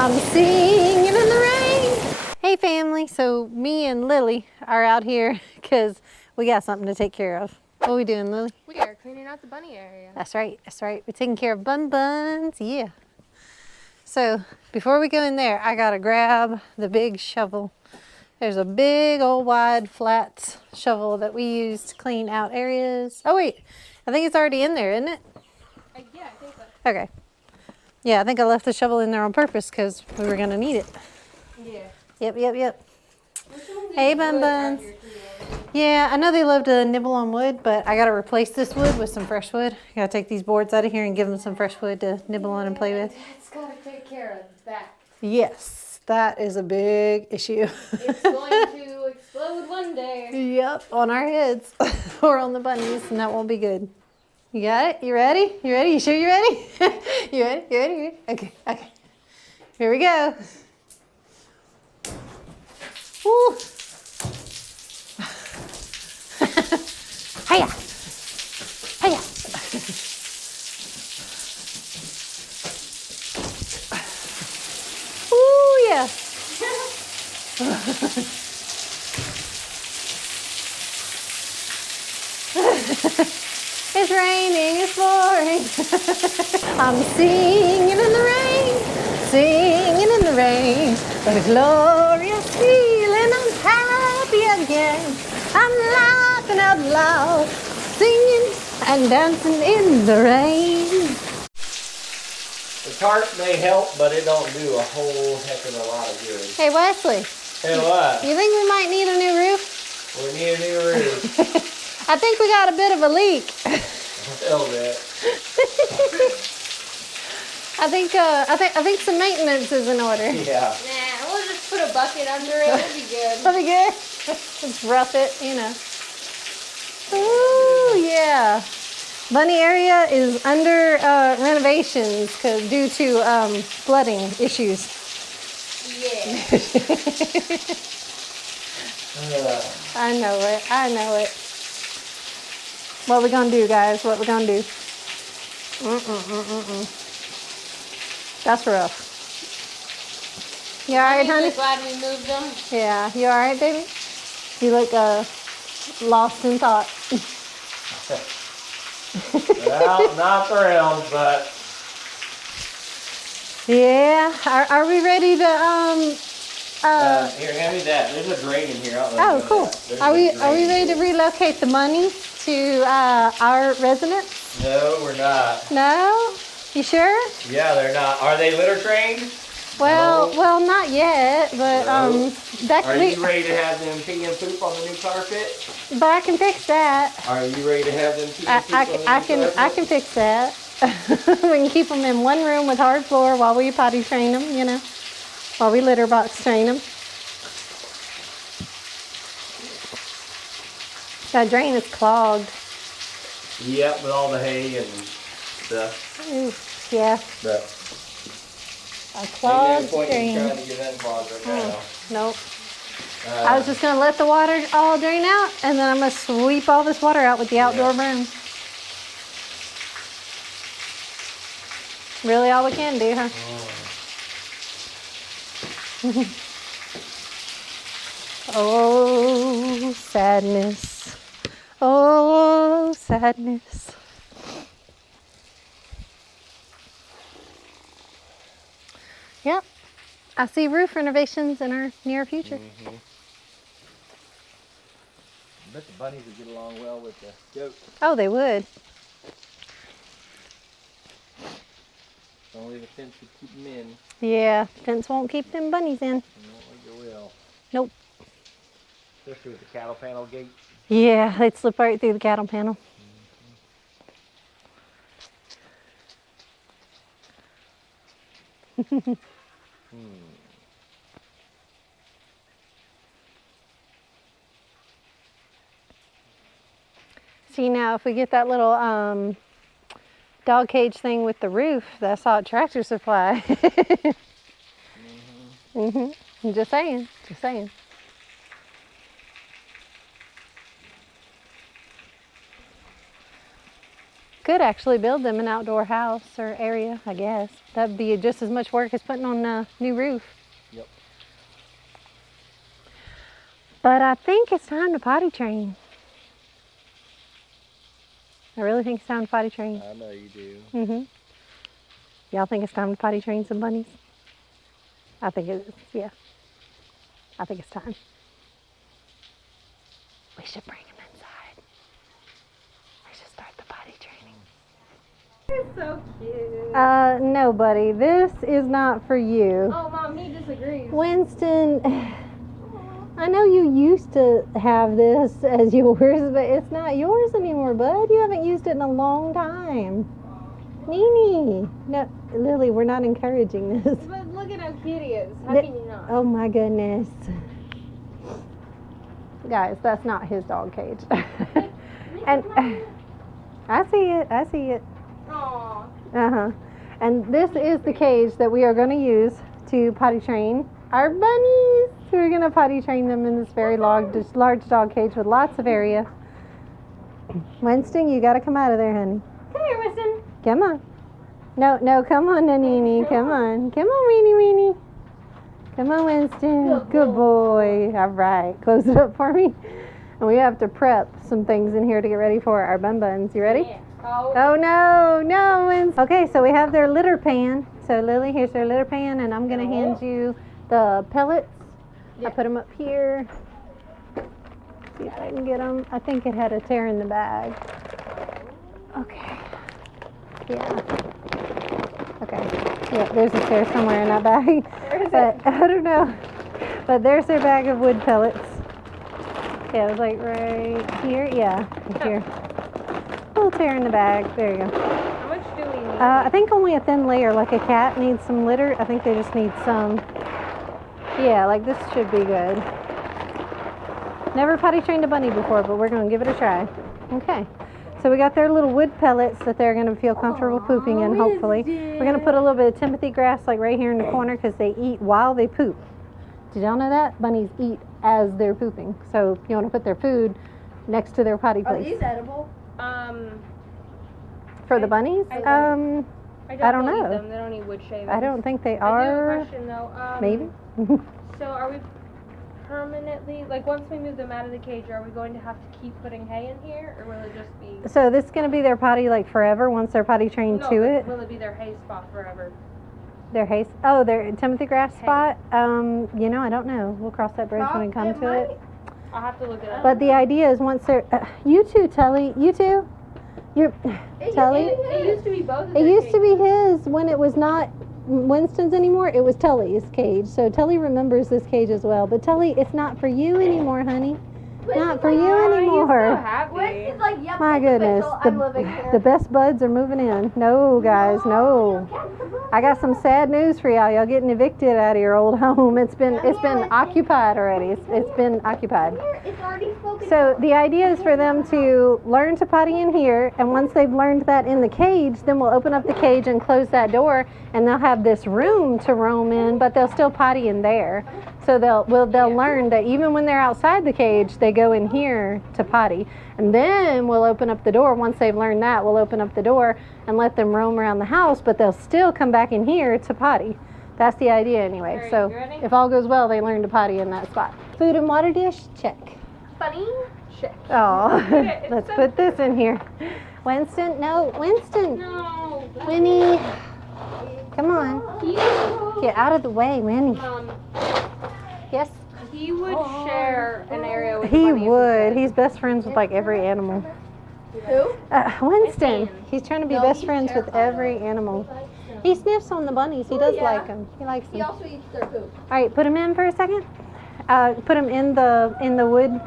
I'm singing in the rain. Hey family, so me and Lily are out here because we got something to take care of. What are we doing, Lily? We are cleaning out the bunny area. That's right, that's right. We're taking care of buns, yeah. So before we go in there, I gotta grab the big shovel. There's a big old wide flat shovel that we use to clean out areas. Oh wait, I think it's already in there, isn't it? Yeah, I think so. Okay. Yeah, I think I left the shovel in there on purpose because we were gonna need it. Yeah. Yep. Hey, Bun Buns. Yeah, I know they love to nibble on wood, but I gotta replace this wood with some fresh wood. I gotta take these boards out of here and give them some fresh wood to nibble on and play with. Dad's gotta take care of that. Yes, that is a big issue. It's going to explode one day. Yep, on our heads or on the bunnies, and that won't be good. You got it? You ready? You ready? You sure you're ready? You ready? You ready? You ready? Okay. Here we go. Woo. Hiya. Hiya. Ooh, yeah. It's raining, it's pouring. I'm singing in the rain, singing in the rain. What a glorious feeling, I'm happy again. I'm laughing out loud, singing and dancing in the rain. The tarp may help, but it don't do a whole heck of a lot of good. Hey Wesley. Hey, what? You think we might need a new roof? We need a new roof. I think we got a bit of a leak. A little bit. I think some maintenance is in order. Yeah. Nah, we'll just put a bucket under it. It'll be good. That'll be good. Just rough it, you know. Ooh, yeah. Bunny area is under renovations due to flooding issues. Yeah. I know it. What we gonna do, guys? What we gonna do? That's rough. You all right, I'm honey? really glad we moved them. Yeah, you all right, baby? You look lost in thought. Well, not thrilled, but Yeah. Are we ready to here, hand me that. There's a drain in here. Oh, cool. Are we ready to relocate the money to our residence? No, we're not. No? You sure? Yeah, they're not. Are they litter trained? Well, No. well, not yet, but No. that Are we, you ready to have them pee and poop on the new carpet? but I can fix that. Are you ready to have them pee and poop on the new carpet? I can fix that. We can keep them in one room with hard floor while we potty train them, you know, while we litter box train them. That drain is clogged. Yep, with all the hay and stuff. Ooh, yeah, But a ain't clogged no point in drain. trying to get that clogged right now. Nope. I was just gonna let the water all drain out, and then I'm gonna sweep all this water out with the outdoor broom. Really, all we can do, huh? Oh, sadness. Oh, sadness. Yep. I see roof renovations in our near future. I bet the bunnies would get along well with the goats. Oh, they would. Only the fence would keep them in. Yeah, fence won't keep them bunnies in. I don't think it will. Nope. Especially with the cattle panel gate. Yeah, they'd slip right through the cattle panel. See, now if we get that little dog cage thing with the roof, that's all Tractor Supply. I'm just saying, just saying. could actually build them an outdoor house or area, I guess. That'd be just as much work as putting on a new roof. Yep. But I think it's time to potty train. I really think it's time to potty train. I know you do. Mm-hmm. Y'all think it's time to potty train some bunnies? I think it is, yeah. I think it's time. We should bring them inside. We should start the potty training. You're so cute. No, buddy, this is not for you. Oh, Mom, he disagrees. Winston, I know you used to have this as yours, but it's not yours anymore, bud. You haven't used it in a long time. Nene. No, Lily, we're not encouraging this. But look at how cute he is. How can you not? Oh my goodness. Guys, that's not his dog cage. And I see it. I see it. Aww. Uh-huh. And this is the cage that we are going to use to potty train our bunnies. We're going to potty train them in this very large dog cage with lots of area. Winston, you got to come out of there, honey. Come here, Winston. Come on. No, come on, Nanini. Come on. Come on, Weenie. Come on, Winston. Good boy. All right. Close it up for me. And we have to prep some things in here to get ready for our buns. You ready? Yeah. Oh. Oh, no, Winston. Okay, so we have their litter pan. So, Lily, here's their litter pan, and I'm going to hand you the pellets. Yeah. I put them up here. See if I can get them. I think it had a tear in the bag. Okay. Yeah. Okay. Yeah, there's a tear somewhere in that bag. But I don't know. But there's their bag of wood pellets. Yeah, it was like right here. Yeah, right here. Little tear in the bag. There you go. How much do we need? I think only a thin layer. Like a cat needs some litter. I think they just need some. Yeah, like this should be good. Never potty trained a bunny before, but we're going to give it a try. Okay. So we got their little wood pellets that they're going to feel comfortable pooping in, hopefully. We're going to put a little bit of Timothy grass like right here in the corner because they eat while they poop. Did y'all know that? Bunnies eat as they're pooping. So you want to put their food next to their potty place. Are these edible? For the bunnies? I don't know. know. Them. They don't eat wood shavings. I don't think they I do have a are. question though. Maybe. So are we permanently, like once we move them out of the cage, are we going to have to keep putting hay in here, or will it just be? So this is going to be their potty like forever once they're potty trained No, to but it. will it be their hay spot forever? Their hay. Oh, their Timothy grass spot. You know, I don't know. We'll cross that bridge when we come to it. I'll have to look it up. But the idea is once they're, you too, Telly. You too. You're Telly. It used to be both of It their used to be cages. his when it was not Winston's anymore. It was Telly's cage. So Telly remembers this cage as well. But Telly, it's not for you anymore, honey. Not for you So anymore. happy. Winston's like, yep, My it's goodness, official. I'm living here. the best buds are moving in. No, guys, no. I got some sad news for y'all. Y'all getting evicted out of your old home. It's been occupied already. It's been occupied. It's already spoken. So the idea is for them to learn to potty in here, and once they've learned that in the cage, then we'll open up the cage and close that door, and they'll have this room to roam in, but they'll still potty in there. So they'll learn that even when they're outside the cage, they go in here to potty. And then we'll open up the door. Once they've learned that, we'll open up the door and let them roam around the house, but they'll still come back in here to potty. That's the idea anyway. Alright, So you ready? if all goes well, they learn to potty in that spot. Food and water dish, check. Funny? Check. Oh, It's let's so put this in here. Winston, no, Winston. No. Winnie, come on. He, Get out of the way, Winnie. Mom, Yes? he would share an area with He the bunny if would. could. He's best friends with like every animal. Who? Winston. He's trying to be No, best he's friends with terrified of every them. animal. He sniffs on the bunnies. He does yeah. like them. He likes He them. also eats their poop. All right, put them in for a second. Put them in the wood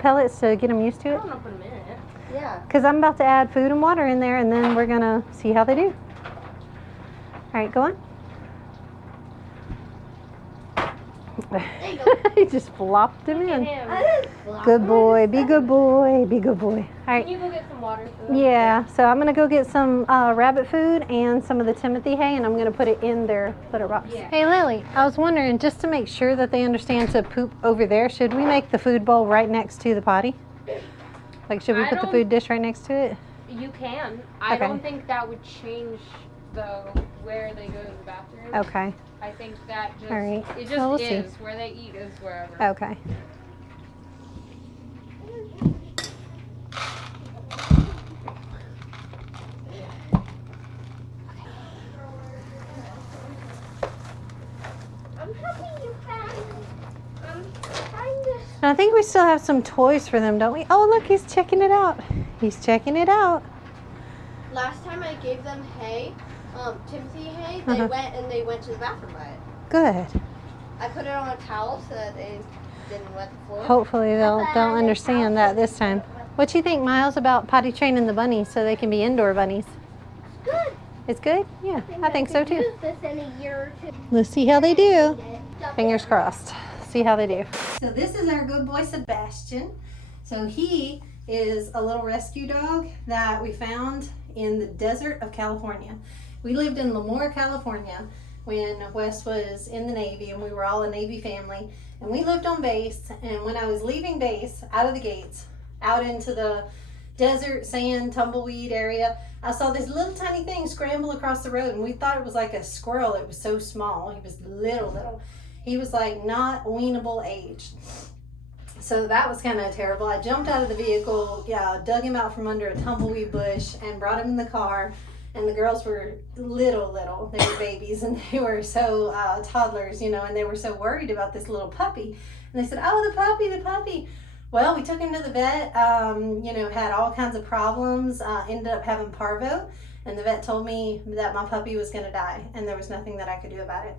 pellets to get them used to I it. don't know if I'm in it. Yeah. Because I'm about to add food and water in there, and then we're going to see how they do. All right, go on. There you go. He just flopped him Look at in. him. I just flopped. Good boy. Be good boy. Be good boy. All Can right. you go get some water for them? Yeah, so I'm going to go get some rabbit food and some of the Timothy hay, and I'm going to put it in their litter box. Yeah. Hey, Lily, I was wondering, just to make sure that they understand to poop over there, should we make the food bowl right next to the potty? Like, should we I put the don't- food dish right next to it? You can. I Okay. don't think that would change though where they go to the bathroom. Okay. I think that just All right. it just Well, we'll see. is where they eat is wherever. Okay. I'm happy you found this. I think we still have some toys for them, don't we? Oh, look, he's checking it out. He's checking it out. Last time I gave them hay, Timothy hay, Uh-huh. they went to the bathroom by it. Good. I put it on a towel so that they didn't wet the floor. Hopefully they'll understand that this time. What you think, Miles, about potty training the bunnies so they can be indoor bunnies? Good. It's good? Yeah, I think so too. Use this in a year or two. Let's see how they do. Fingers crossed. See how they do. So this is our good boy Sebastian. So he is a little rescue dog that we found in the desert of California. We lived in Lemoore, California when Wes was in the Navy, and we were all a Navy family. And we lived on base, and when I was leaving base out of the gates, out into the desert, sand, tumbleweed area, I saw this little tiny thing scramble across the road, and we thought it was like a squirrel. It was so small. He was little. He was like not weanable age. So that was kind of terrible. I jumped out of the vehicle, dug him out from under a tumbleweed bush and brought him in the car. And the girls were little. They were babies, and they were so toddlers, and they were so worried about this little puppy. And they said, oh, the puppy. Well, we took him to the vet, had all kinds of problems, ended up having parvo. And the vet told me that my puppy was going to die, and there was nothing that I could do about it.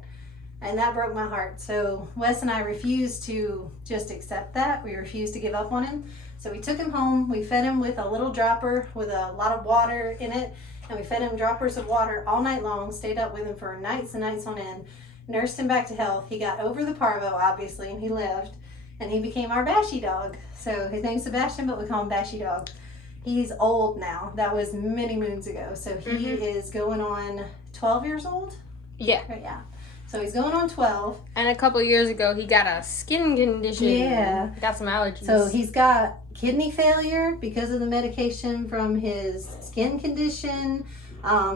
And that broke my heart. So Wes and I refused to just accept that. We refused to give up on him. So we took him home. We fed him with a little dropper with a lot of water in it. And we fed him droppers of water all night long, stayed up with him for nights and nights on end, nursed him back to health. He got over the parvo, obviously, and he lived. And he became our Bashi dog. So his name's Sebastian, but we call him Bashi dog. He's old now. That was many moons ago. So he is going on 12 years old? Yeah. Yeah. So he's going on 12. And a couple years ago, he got a skin condition. Yeah. Got some allergies. So he's got kidney failure because of the medication from his skin condition.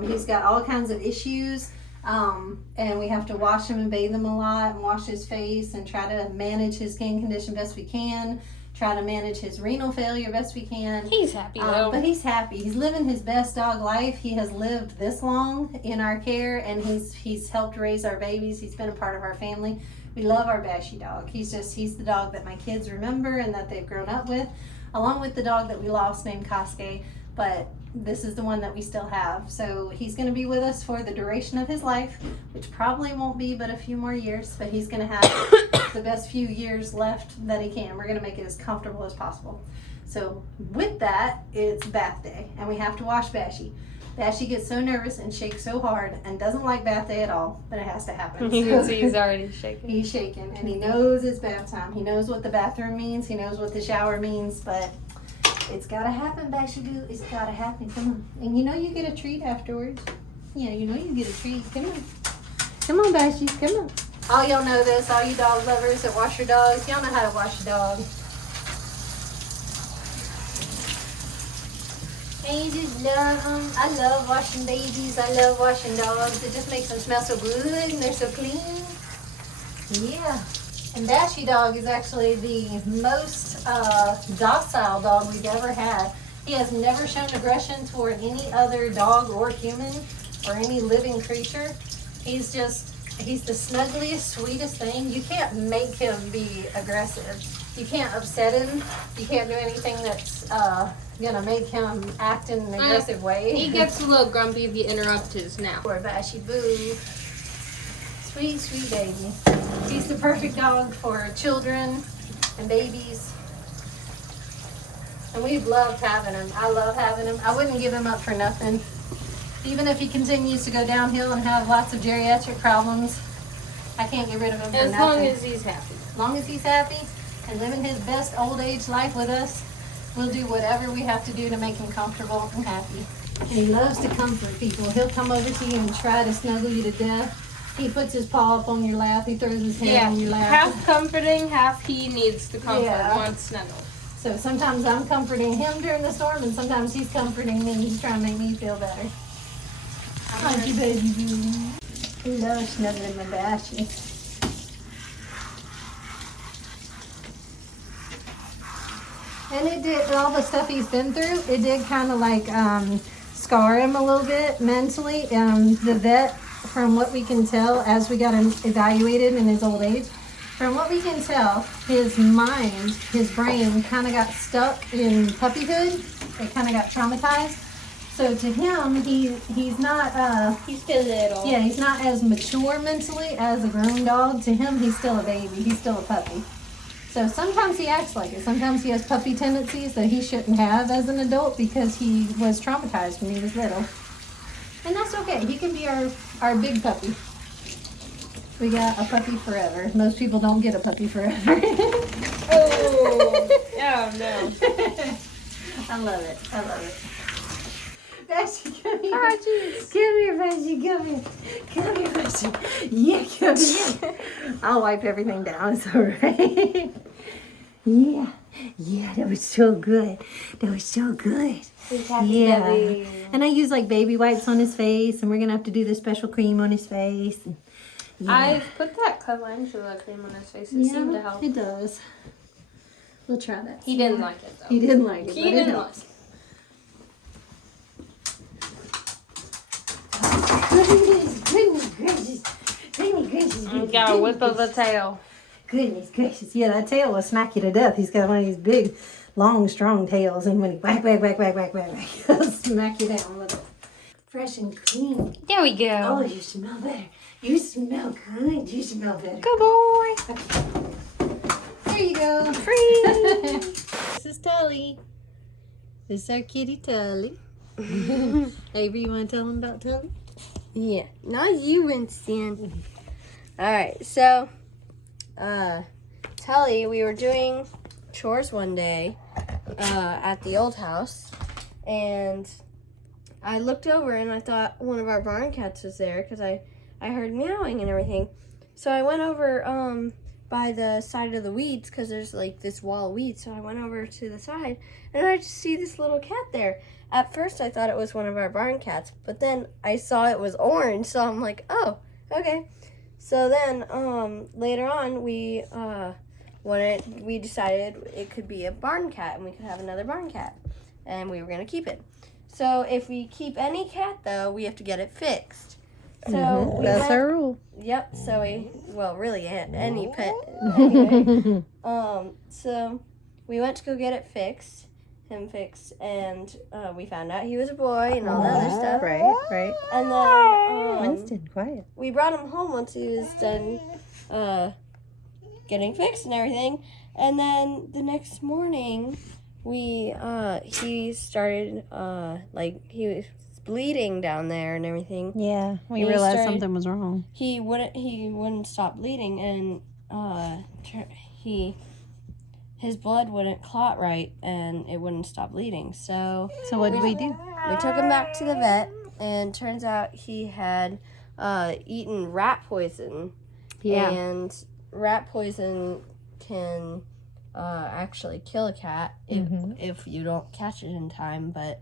He's got all kinds of issues. And we have to wash him and bathe him a lot and wash his face and try to manage his skin condition best we can. Try to manage his renal failure best we can. He's happy though. But he's happy. He's living his best dog life. He has lived this long in our care, and he's helped raise our babies. He's been a part of our family. We love our Bashi dog. He's the dog that my kids remember and that they've grown up with, along with the dog that we lost named Kosuke. But this is the one that we still have. So he's going to be with us for the duration of his life, which probably won't be but a few more years, but he's going to have the best few years left that he can. We're going to make it as comfortable as possible. So with that, it's bath day, and we have to wash Bashi. Bashi gets so nervous and shakes so hard and doesn't like bath day at all, but it has to happen. You can see he's already shaking. He's shaking, and he knows it's bath time. He knows what the bathroom means. He knows what the shower means, but it's gotta happen, Bashi Boo. It's gotta happen. Come on. And you get a treat afterwards. Yeah, you get a treat. Come on. Come on, Bashi. Come on. All y'all know this. All you dog lovers that wash your dogs. Y'all know how to wash your dog. And you just love them. I love washing babies. I love washing dogs. It just makes them smell so good and they're so clean. Yeah. And Bashi dog is actually the most docile dog we've ever had. He has never shown aggression toward any other dog or human or any living creature. He's the snuggliest, sweetest thing. You can't make him be aggressive. You can't upset him. You can't do anything that's gonna make him act in an aggressive way. He gets a little grumpy if you interrupt his nap. Poor Bashi Boo. Sweet, sweet baby. He's the perfect dog for children and babies. And we've loved having him. I love having him. I wouldn't give him up for nothing. Even if he continues to go downhill and have lots of geriatric problems, I can't get rid of him for nothing. As long as he's happy. As long as he's happy and living his best old age life with us, we'll do whatever we have to do to make him comfortable and happy. And he loves to comfort people. He'll come over to you and try to snuggle you to death. He puts his paw up on your lap. He throws his head on your lap. Half comforting, half he needs the comfort, wants snuggle. So sometimes I'm comforting him during the storm, and sometimes he's comforting me. He's trying to make me feel better. How's your baby doing? He loves snuggling my Bashi. And it did, all the stuff he's been through, it did kind of like scar him a little bit mentally. The vet, from what we can tell, as we got him evaluated in his old age, from what we can tell, his mind, his brain kind of got stuck in puppyhood. It kind of got traumatized. So to him, he's not, He's still little. yeah, he's not as mature mentally as a grown dog. To him, he's still a baby. He's still a puppy. So sometimes he acts like it. Sometimes he has puppy tendencies that he shouldn't have as an adult because he was traumatized when he was little. And that's okay. He can be our big puppy. We got a puppy forever. Most people don't get a puppy forever. Oh, oh no. I love it. I love it. Bashi, come here. Oh, jeez. Come here, Bashi. Come here. Come here, Bashi. Yeah, come here. I'll wipe everything down. It's all right. Yeah. Yeah, that was so good. That was so good. Yeah. And I use like baby wipes on his face, and we're going to have to do the special cream on his face. And, yeah. I've put that calendula cream on his face. It seemed to help. It does. We'll try that. He didn't like it though. He didn't like it. He but it didn't helps. like it. Goodness gracious. Goodness gracious. You got a whip of a tail. Goodness gracious. Yeah, that tail will smack you to death. He's got one of these big, long, strong tails. And when he whack, he'll smack you down with it. Fresh and clean. There we go. Oh, you smell better. You smell good. You smell better. Good boy. There you go. Free. This is Telly. This is our kitty Telly. Avery, you want to tell them about Telly? Yeah, not you, Winston. Alright, so, Telly, we were doing chores one day at the old house, and I looked over and I thought one of our barn cats was there because I heard meowing and everything. So I went over by the side of the weeds because there's like this wall of weeds. So I went over to the side and I just see this little cat there. At first I thought it was one of our barn cats, but then I saw it was orange, so I'm like, oh, okay. So then later on we decided it could be a barn cat and we could have another barn cat, and we were gonna keep it. So if we keep any cat though, we have to get it fixed. So That's our rule. Yep. So really any pet. Anyway. So we went to go get it fixed, and we found out he was a boy and all the other stuff. Right. And then Winston, quiet. we brought him home once he was done getting fixed and everything. And then the next morning, he started he was bleeding down there and everything. Yeah, we He realized started- something was wrong. He wouldn't stop bleeding, and his blood wouldn't clot right, and it wouldn't stop bleeding. So What did we do? we took him back to the vet, and turns out he had eaten rat poison. Yeah. And rat poison can actually kill a cat if you don't catch it in time, but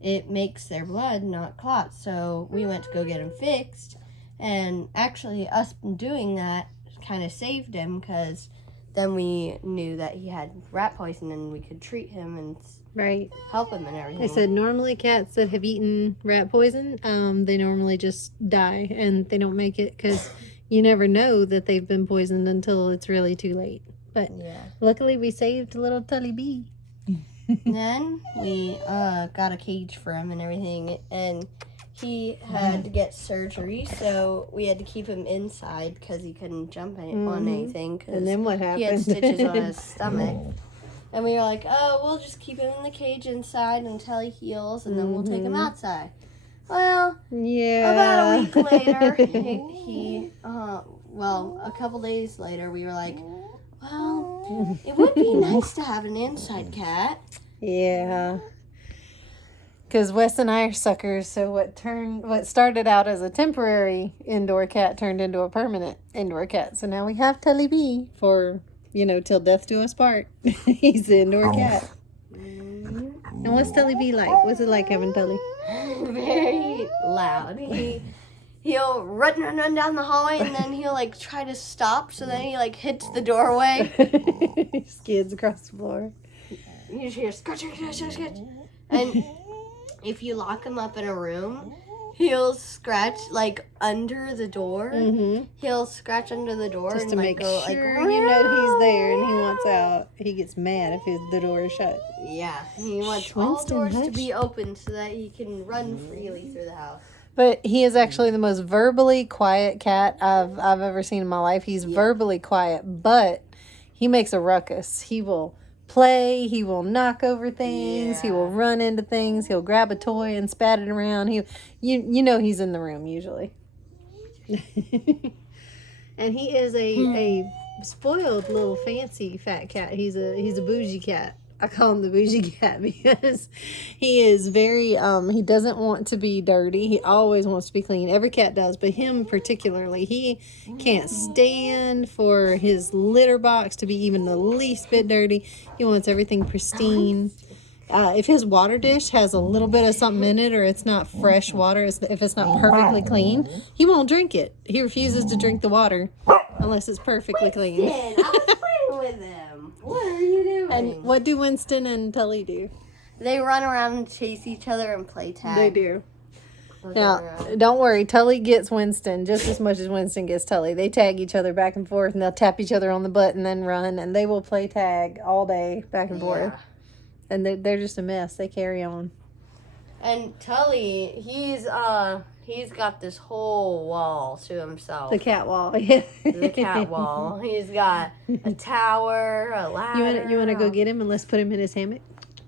it makes their blood not clot. So we went to go get him fixed, and actually us doing that kind of saved him, because then we knew that he had rat poison and we could treat him and Right. help him and everything. They said normally cats that have eaten rat poison, they normally just die and they don't make it because you never know that they've been poisoned until it's really too late. But Yeah. luckily we saved little Telly B. Then we got a cage for him and everything, and he had to get surgery, so we had to keep him inside because he couldn't jump on anything. Cause And then what happened? he had stitches on his stomach. And we were like, oh, we'll just keep him in the cage inside until he heals, and then we'll take him outside. Well, Yeah. about a week later, a couple days later, we were like, well, it would be nice to have an inside cat. Yeah. Because Wes and I are suckers, so what started out as a temporary indoor cat turned into a permanent indoor cat. So now we have Telly B for You know, till death do us part. He's the indoor cat. And what's Telly be like? What's it like having Telly? Very loud. He'll run down the hallway, and then he'll like try to stop. So then he like hits the doorway. Skids across the floor. You just hear scratch, scratch, scratch, scratch. And if you lock him up in a room, he'll scratch like under the door. Mm-hmm. He'll scratch under the door Just and to like make go sure like, you know he's there and he wants out. He gets mad if the door is shut. yeah, he wants Shh, all Winston, doors to hush. be open so that he can run freely through the house. But he is actually the most verbally quiet cat I've ever seen in my life. He's verbally quiet, but he makes a ruckus. He will play. He will knock over things. He will run into things. He'll grab a toy and spat it around. You know he's in the room usually. And he is a spoiled little fancy fat cat. He's a bougie cat. I call him the bougie cat because he is very, he doesn't want to be dirty. He always wants to be clean. Every cat does, but him particularly, he can't stand for his litter box to be even the least bit dirty. He wants everything pristine. If his water dish has a little bit of something in it or it's not fresh water, if it's not perfectly clean, he won't drink it. He refuses to drink the water unless it's perfectly clean. I was playing with him. What are you doing? And what do Winston and Telly do? They run around and chase each other and play tag. They do. Now, don't worry. Telly gets Winston just as much as Winston gets Telly. They tag each other back and forth, and they'll tap each other on the butt and then run, and they will play tag all day back and forth. And they're just a mess. They carry on. And Telly, he's got this whole wall to himself. The cat wall. Yeah. The cat wall. He's got a tower, a ladder. You want to go get him and let's put him in his hammock?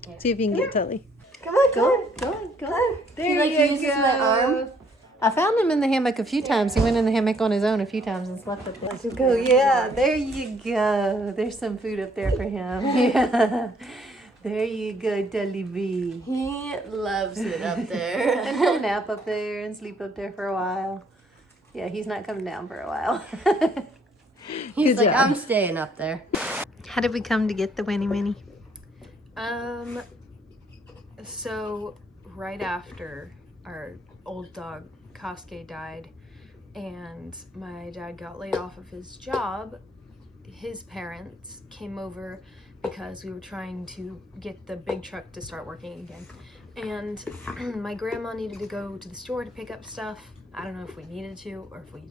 Yeah. See if you can get Telly. Come on, Go on. There He you uses go. my arm. I found him in the hammock a few times. He went in the hammock on his own a few times and slept up there. Go. Yeah, there you go. There's some food up there for him. Yeah. There you go, Telly B. He loves it up there. And he'll nap up there and sleep up there for a while. Yeah, he's not coming down for a while. He's Good like, job. I'm staying up there. How did we come to get the Winnie Winnie? So right after our old dog Kosuke died and my dad got laid off of his job, his parents came over because we were trying to get the big truck to start working again. And my grandma needed to go to the store to pick up stuff. I don't know if we needed to or if we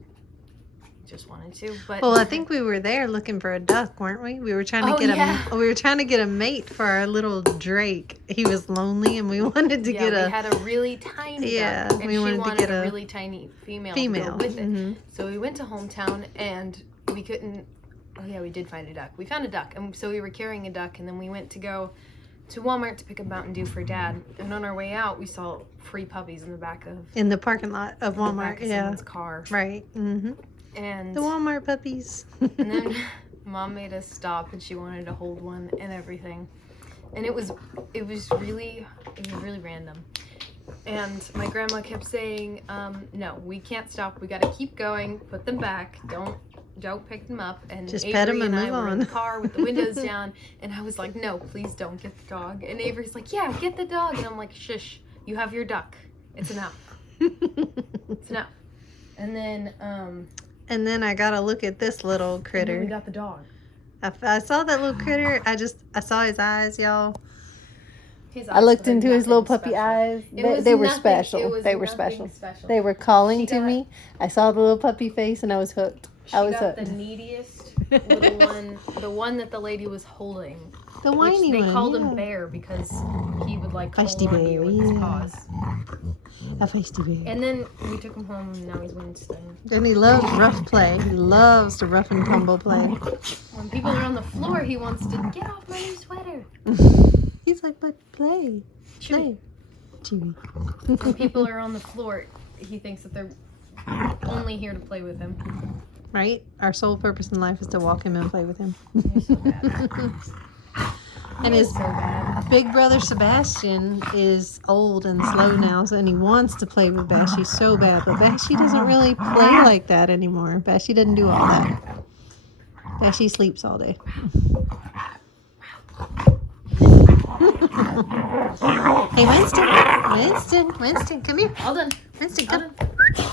just wanted to, but Well, I think we were there looking for a duck, weren't we? We were trying to get a mate for our little Drake. He was lonely, and we wanted to we get had a really tiny duck, and we wanted she to get a a really tiny female to female. go with it. Mm-hmm. So we went to hometown, and we couldn't. Oh yeah, we did find a duck. We found a duck, and so we were carrying a duck, and then we went to go to Walmart to pick up Mountain Dew for Dad. And on our way out, we saw free puppies in the back of In the parking lot of Walmart. someone's car. Right. Mm-hmm. And The Walmart puppies. and then Mom made us stop, and she wanted to hold one and everything. And it was really random. And my grandma kept saying, no, we can't stop. We got to keep going. Put them back. Don't pick them up. And Just Avery pet 'em and I move were in on. the car with the windows down. And I was like, no, please don't get the dog. And Avery's like, yeah, get the dog. And I'm like, shush, you have your duck. It's enough. It's enough. And then And then I got to look at this little and then we critter. got the dog. I saw that little critter. I saw his eyes, y'all. His I eyes looked were into his little nothing puppy special. eyes. It was They were nothing- special. it was They were nothing special. They were calling to me. I saw the little puppy face and I was hooked. She I was got hooked. the neediest little one, the one that the lady was holding. The Which whiny they one. called yeah. him Bear because he would like Feisty hold on to bear, you with his yeah. paws. A feisty bear. And then we took him home and now he's Winston. And he loves rough play. He loves to rough and tumble play. When people are on the floor, he wants to get off my new sweater. He's like, but play. Chewy. Chewy. When people are on the floor, he thinks that they're only here to play with him. Right? Our sole purpose in life is to walk him and play with him. He's so bad. And He's his so bad. big brother Sebastian is old and slow now, and he wants to play with Bashi so bad, but Bashi doesn't really play like that anymore. Bashi doesn't do all that. Bashi sleeps all day. Hey, Winston. Winston, come here. All done. Winston, All come. done.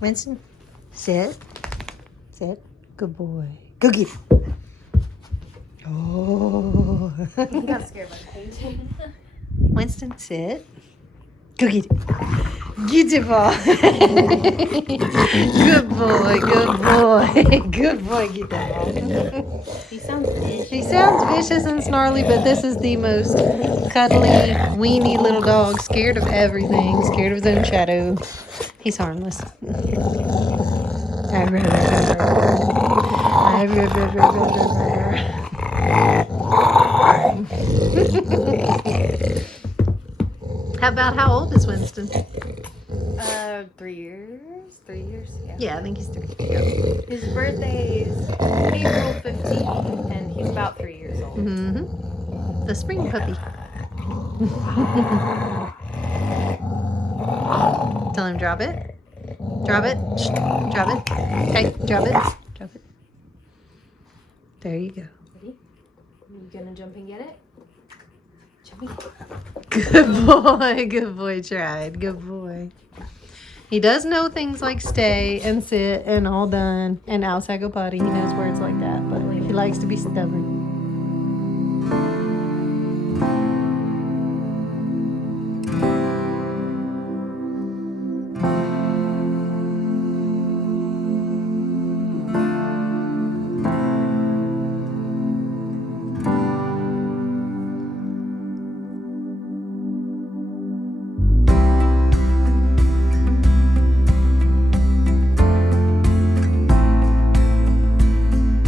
Winston, sit. Good boy. Go get it. Oh. He got scared by the painting. Winston, sit. Go get it. Get it, boy. Good boy. Good boy. Get that ball. He sounds vicious. He sounds vicious and snarly, but this is the most cuddly, weeny little dog, scared of everything, scared of his own shadow. He's harmless. How old is Winston? 3 years. 3 years. Yeah. Yeah, I think he's 3. His birthday is April 15th, and he's about 3 years old. Mm-hmm. The spring puppy. Tell him drop it. Drop it. Shh. Drop it. Okay, drop it. Drop it. There you go. Ready? You gonna jump and get it? Jumping. Good boy, tried. Good boy. He does know things like stay and sit and all done and outside go potty. He knows words like that, but he likes to be stubborn.